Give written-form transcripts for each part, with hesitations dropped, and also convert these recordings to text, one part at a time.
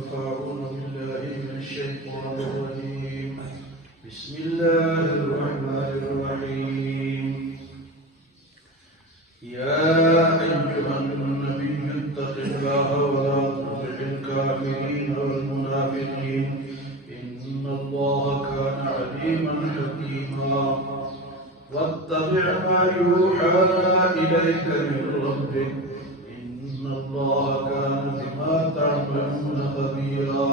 فأعوذ بالله من الشيطان الرجيم بسم الله الرحمن الرحيم يا أيها النبي اتق الله ولا تطع الكافرين والمنافقين إن الله كان عليما حكيما واتبع ما يوحى إليك من ربك إن الله كان بما تعملون خبيرا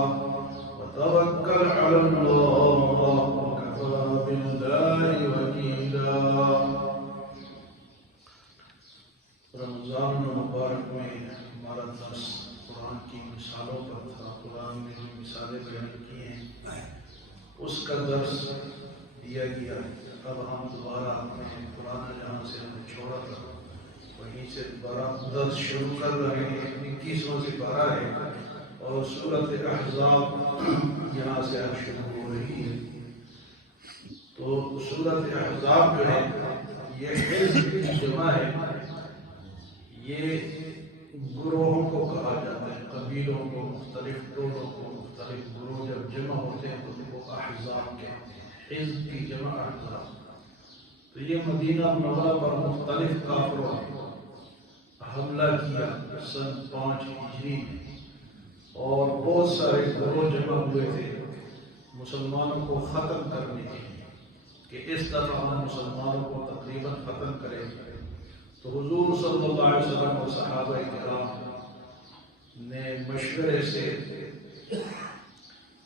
وتوكل على الله وكفى بالله وكيلا. رمضان المبارک میں ہمارا درس قرآن کی مثالوں پر تھا. قرآن میں جو مثالیں بیان کی ہیں اس کا درس دیا گیا ہے. اب ہم دوبارہ اپنے پرانا جہاں سے ہمیں چھوڑا تھا وہیں سے دوبارہ درس شروع کر رہے ہیں. 21واں سپارہ ہے اور سورۃ احزاب یہاں سے اب شروع ہو رہی ہے. تو سورۃ احزاب جو ہے یہ حزب کی جمع ہے. یہ گروہوں کو کہا جاتا ہے, قبیلوں کو, مختلف ٹولوں کو, مختلف گروہ جب جمع ہوتے ہیں تو ان کو احزاب کہتے ہیں. حزب کی جمع احزاب. تو یہ مدینہ منورہ پر مختلف کافروں نے حملہ کیا سن 5 ہجری میں اور بہت سارے گروہ جمع ہوئے تھے مسلمانوں کو ختم کرنے کے لیے کہ اس دفعہ ہم مسلمانوں کو تقریباً ختم کریں گے. تو حضور صلی اللہ علیہ وسلم اور صحابہ کرام نے مشورے سے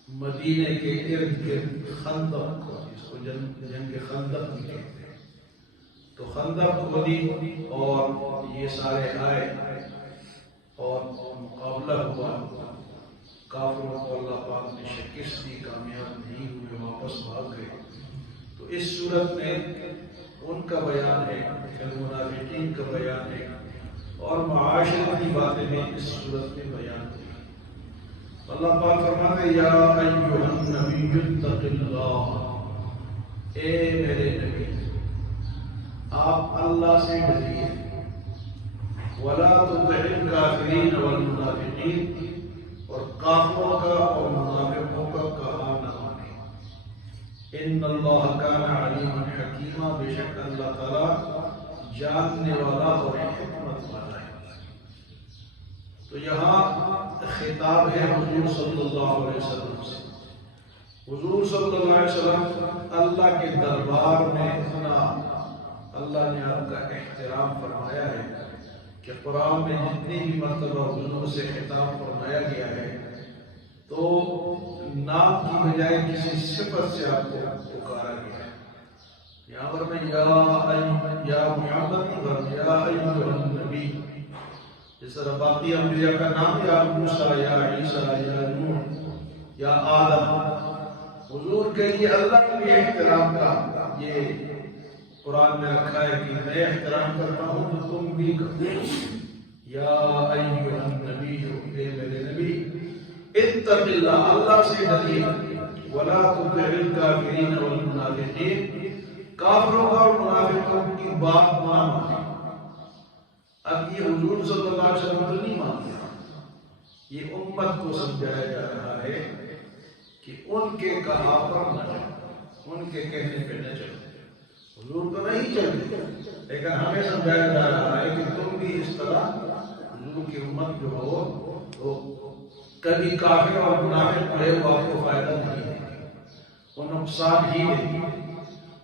مدینے کے ارد گرد خندق کو, جس کو جنگ خندق بھی کہتے ہیں, تو خندق کھودی اور یہ سارے آئے اور مقابلہ ہوا. کافروں کو اللہ پاک نے شکست دی, کامیاب نہیں ہوئے, واپس بھاگ گئے. تو اس صورت میں ان کا بیان ہے, المنافقین کا بیان ہے اور معاشرت کی باتیں بھی اس صورت میں بیان ہوئی. اللہ پاک فرماتے ہیں یا ایھا النبی اتق اللہ, اے میرے نبی آپ اللہ سے ڈریے. ولا تطع الکافرین والمنافقین, اور کافروں کا اور منافقوں کا کہا نہ مانیں. ان اللہ کان علیما حکیما, بے شک اللہ تعالیٰ جاننے والا اور حکمت والا ہے. تو یہاں خطاب ہے حضور صلی اللہ علیہ وسلم سے. حضور صلی اللہ علیہ وسلم اللہ کے دربار میں اتنا اللہ نے آپ کا احترام فرمایا ہے کہ قرآن میں جتنی بھی مرتبہ حضور سے خطاب فرمایا گیا ہے تو نام کی بجائے کسی صفت سے آپ کو پکارا گیا ہے. یہاں پر میں یا محمد اور یا ایھا النبی, جس طرح باقی انبیاء کا نام یا موسیٰ یا عیسیٰ یا نوح یا آدم, حضور کے لیے اللہ کے لیے احترام کا یہ قرآن میں رکھا ہے کہ میں احترام کرتا ہوں تو تم بھی کرو. یا ایھا النبی, اے میرے نبی, اتق اللہ, اللہ سے ڈریے. ولا تطع الکافرین والمنافقین, کافروں کا اور منافقوں کی بات نہ مانیں. اب یہ حضور صلی اللہ علیہ وسلم تو نہیں مانتے, یہ امت کو سمجھایا جا رہا ہے کہ ان کے کہا پر نہ چلو, ان کے کہنے پہ نہ چلو. حضور تو نہیں چلتے, لیکن ہمیں سمجھایا جا رہا ہے کہ تم بھی اس طرح حضور کی امت جو ہو تو کبھی کافر اور منافق جو ہے وہ آپ کو فائدہ نہیں دے گی, وہ نقصان ہی دے گی.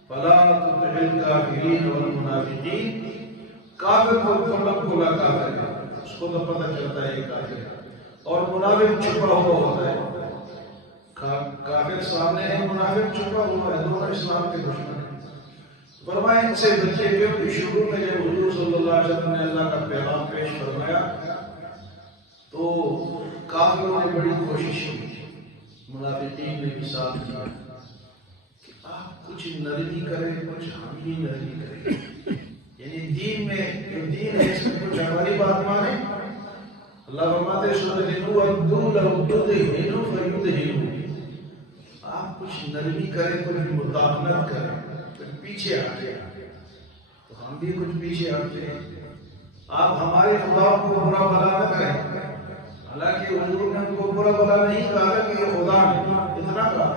فلا تطع الکافرین والمنافقین, کافر کو فقط بولا کافر ہے, اس کو تو پتہ چلتا ہے یہ کافر ہے, اور منافق چھپا ہوا ہوتا ہے. کافر سامنے ہے, منافق چھپا ہوا ہے, دونوں اسلام کے دشمن ہیں. فرمائے ان سے بچے, کیونکہ شروع میں جب حضور صلی اللہ علیہ وسلم نے اللہ کا پیغام پیش فرمایا تو کافروں نے بڑی کوشش کی, منافقین نے بھی ساتھ دیا کہ آپ کچھ نرمی کریں, کچھ ہم ہی نرمی کریں. یعنی دین میں جو دین ہے اس میں کچھ ہماری بات مانیں. اللہ فرماتے ہیں آپ کچھ نرمی کریں, کچھ مداخلت کریں, کچھ پیچھے ہٹیں. تو ہم بھی کچھ پیچھے ہٹتے ہیں. آپ ہمارے خدا کو برا بھلا نہ کریں, حالانکہ حضور نے ان کو برا بلا نہیں کہا کہ یہ خدا نے اتنا کہا،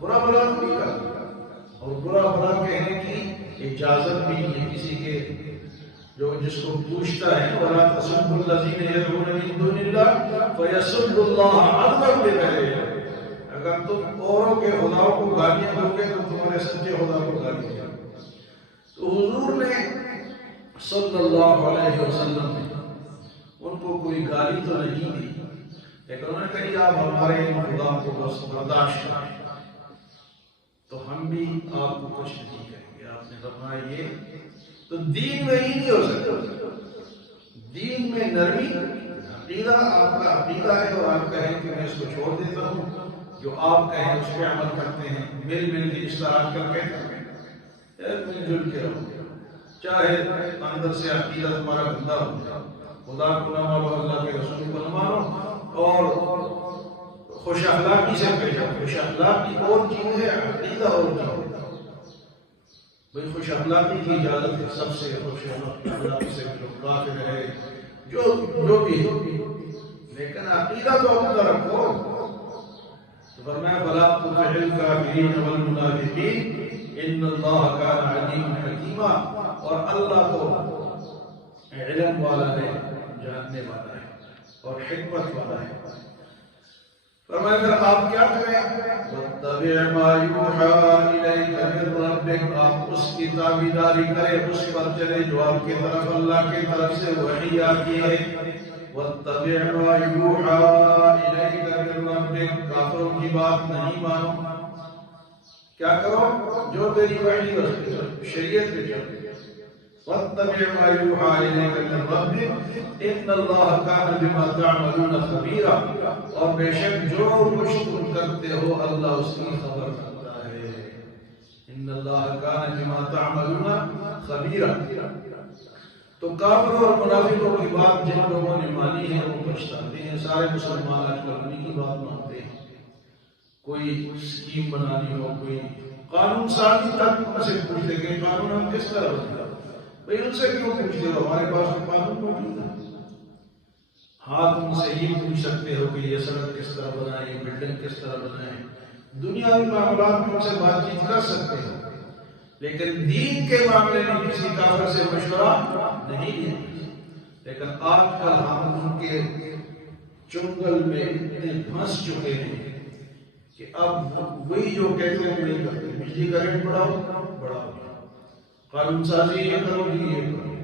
برا بلا نہیں کہا، اور برا بلا کہنے کی اجازت بھی نہیں ہے کسی کے جو جس کو پوچھتا ہے وَلَا تَسُبُّوا الَّذِينَ يَدْعُونَ مِن دُونِ اللَّهِ فَيَسُبُّوا اللَّهَ عَدْوًا بِغَيْرِ، اگر تم اوروں کے خداؤں کو گالیاں دو گے تو تمہارے سچے خدا کو گالیاں دو گے۔ تو حضور نے صلی اللہ علیہ وسلم نے ان کو کوئی گالی تو نہیں دی، لیکن انہوں نے کہی آپ ہمارے ان خداؤں کو بس برداشت کریں تو ہم بھی آپ کو کچھ نہیں کریں گے۔ آپ نے فرمایا یہ تو دین میں ہی نہیں ہو سکتا، دین میں نرمی، عقیدہ آپ کا عقیدہ ہے تو آپ کہیں کہ میں اس کو چھوڑ دیتا ہوں، جو آپ کہیں اس پہ عمل کرتے ہیں، مل مل کے اصلاحات کر کے مل جل کے رہو، چاہے اندر سے عقیدہ تمہارا گندا ہو جائے، خدا کو نہ مانو، اللہ کے رسول کو نہ مانو، اور خوش اخلاقی سے پیش آؤ۔ خوش اخلاقی اور چیز ہے، عقیدہ اور چیز ہے۔ بھئی خوش اخلاقی کی اجازت ہے سب سے، خوش اخلاقی سے جو کافر ہے جو بھی ہے، لیکن عقیدہ تو اپنا رکھو۔ تو فرمایا فَلَا تُطِعِ الْكَافِرِينَ وَالْمُنَافِقِينَ إِنَّ اللَّهَ كَانَ عَلِيمًا حَكِيمًا، اور اللہ تو علم والا ہے، جاننے والا ہے اور حکمت والا ہے۔ فرمایا پھر آپ کیا کریں؟ وَاتَّبِعْ مَا يُوحَىٰ إِلَيْكَ مِن رَّبِّكَ، آپ اس کی تابعداری کریں، اس پر چلے جو آپ کی طرف اللہ کی طرف سے وحی آتی ہے۔ وَاتَّبِعْ مَا يُوحَىٰ إِلَيْكَ مِن رَّبِّكَ، کافروں کی بات نہیں مانو، کیا کرو؟ جو تیری وحی ہے شریعت پہ چلو۔ وَاتَّبِعْ مَا يُوحَىٰ إِلَيْكَ مِن رَّبِّكَ إِنَّ اللَّهَ كَانَ بِمَا تَعْمَلُونَ خَبِيرًا، اور بے شک جو کچھ تم کرتے ہو اللہ اس کی خبر رکھتا ہے۔ إِنَّ اللَّهَ كَانَ بِمَا تَعْمَلُونَ خَبِيرًا۔ تو کافروں اور منافقوں کی بات جن لوگوں نے مانی ہے وہ پچھتاتے ہیں۔ سارے مسلمان آج کل انہی کی بات مانتے ہیں، کوئی اسکیم بنانی ہو، کوئی قانون سازی تک ان سے پوچھتے کہ قانون ہم کس طرح بنائیں، بھئی ان سے کیوں پوچھتے ہو، ہمارے پاس تو قانون موجود ہے۔ ہاں تم سے یہ پوچھ سکتے ہو کہ یہ سڑک کس طرح بنائیں، یہ بلڈنگ کس طرح بنائیں، دنیاوی معاملات میں ان سے بات چیت کر سکتے ہو، لیکن دین کے معاملے میں کسی کافر سے مشورہ نہیں ہے۔ لیکن آج کل ہم ان کے چنگل میں اتنے پھنس چکے ہیں کہ اب وہی جو کہتے ہیں وہی کرتے ہیں۔ بجلی کا ریٹ بڑھاؤ، قانون سازی یہ کرو گی، یہ کرو۔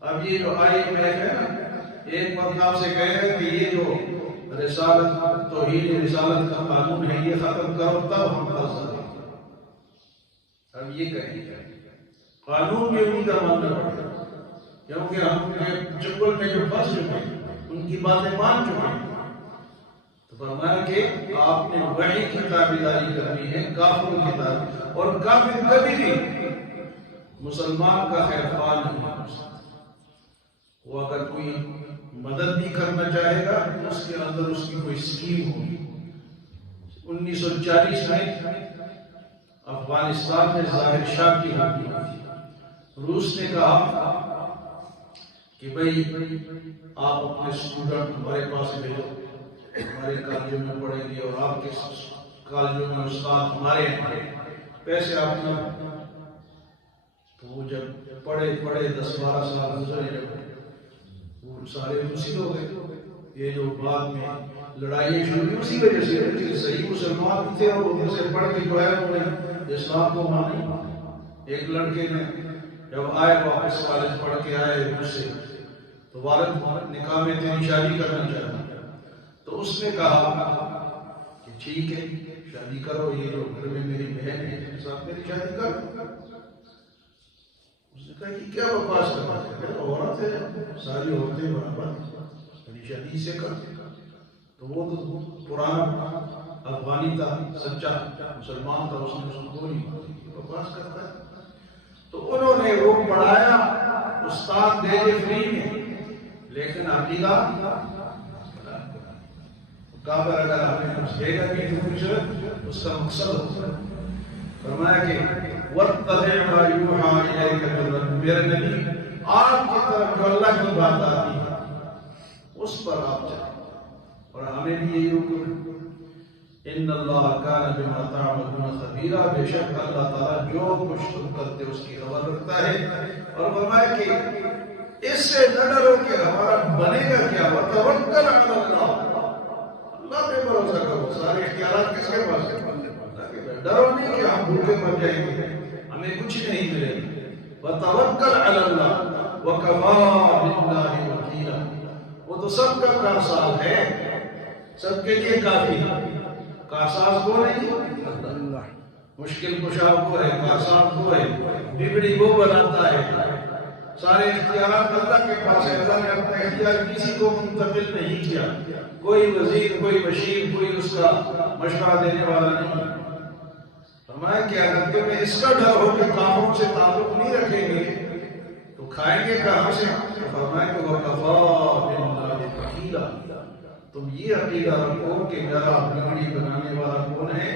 اب یہ جو IMF ہے نا، ایک وقت آپ سے کہہ رہے کہ یہ جو رسالت توحید رسالت کا قانون ہے یہ ختم کرو تب ہم فیصلہ دیں گے۔ اب یہ کہیں گے قانون بھی ان کا ماننا پڑے گا، کیونکہ ہم چنگل میں جو پھنس چکے ہیں ان کی باتیں مان چکے ہیں۔ تو فرمایا کہ آپ نے وحی کی تابعداری کرنی ہے، کافروں کی تابعداری، اور کافر کبھی بھی مسلمان کا خیر خواہ نہیں ہو سکتا۔ وہ اگر کوئی مدد بھی کرنا چاہے گا اس کے اندر اس کی کوئی اسکیم ہوگی۔ 1940 میں افغانستان میں ظاہر شاہ کی حکومت تھی۔ روس نے کہا کہ بھئی آپ اپنے اسٹوڈنٹ ہمارے پاس بھیجو، ہمارے کالجوں میں پڑھیں گے اور آپ کے کالجوں میں استاد ہمارے ہیں، پیسے آپ نے۔ تو وہ جب پڑھے 10-12 سال گزرے، جب وہ سارے روسی ہو گئے۔ یہ جو بعد میں لڑائی شروع ہوئی اسی وجہ سے کہ صحیح مسلمان تھے اور ادھر سے پڑھ کے جو ہے انہوں نے اسلام کو مانا۔ ایک لڑکے نے جب آئے واپس کالج پڑھ کے آئے روس سے، تو والد نکاح میں تیری شادی کرنا چاہتا، تو اس نے کہا کہ ٹھیک ہے شادی کرو، یہ جو گھر میں میری بہن ہے اس کے ساتھ میری شادی کرو۔ اس نے کہا کہ کیا بکواس کرنا ہے، عورت ہے، ساری عورتیں برابر، میری شادی سے کر۔ تو وہ تو پرانا افغانی تھا، سچا مسلمان تھا، اس نے اس کو نہیں بکواس کرتا ہے۔ تو انہوں نے وہ پڑھایا، استاد دے دے فری میں، لیکن عقیدہ کافر اگر ہمیں کچھ دے گا بھی تو کچھ اس کا مقصد ہوتا ہے۔ فرمایا کہ وَاتَّبِعْ مَا يُوحَىٰ إِلَيْكَ مِن رَّبِّكَ، میرے نبی آپ کی طرف جو اللہ کی بات آتی ہے اس پر آپ چلیں۔ اور ہمیں بھی یہی حکم ہے، ان اللہ کان بما تعملون خبیرا، بے شک اللہ تعالیٰ جو کچھ تم کرتے اس کی خبر رکھتا ہے۔ اور فرمایا کہ اس سے نہ ڈرو کہ ہمارا بنے گا کیا، وتوکل علی اللہ، اللہ پہ بھروسہ کرو، سارے اختیارات کس کے پاس ہیں، اللہ کے پاس۔ ڈرو نہیں کہ ہم بھوکے مر جائیں گے، ہمیں کچھ نہیں ملے گا، وتوکل علی اللہ وکفی باللہ وکیلا، وہ تو سب کا کارساز ہے، سب کے لیے کافی ہے۔ کارساز کو نہیں، اللہ مشکل کشا کو ہے، کارساز کو ہے، بگڑی وہ بناتا ہے، سارے اختیارات اللہ کے پاس ہے۔ اللہ نے اپنا اختیار کسی کو منتقل نہیں کیا، کوئی وزیر، کوئی بشیر، کوئی اس کا مشورہ دینے والا نہیں۔ فرمایا کہ اگر تمہیں اس کا ڈر ہو کہ کافروں سے تعلق نہیں رکھیں گے تو کھائیں گے کہاں سے؟ فرمایا کہ وَكَفَى بِاللَّهِ وَكِيلًا، تم یہ عقیدہ رکھو کہ میرا بگڑی بنانے والا کون ہے؟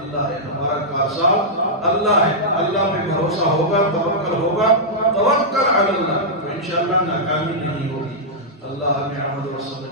اللہ ہے، ہمارا کارساز اللہ ہے، اللہ پہ بھروسہ ہوگا، توکل ہوگا، توکل علی اللہ تو انشاءاللہ ناکامی نہیں ہوگی۔ اللہ ہمیں عمل و صدق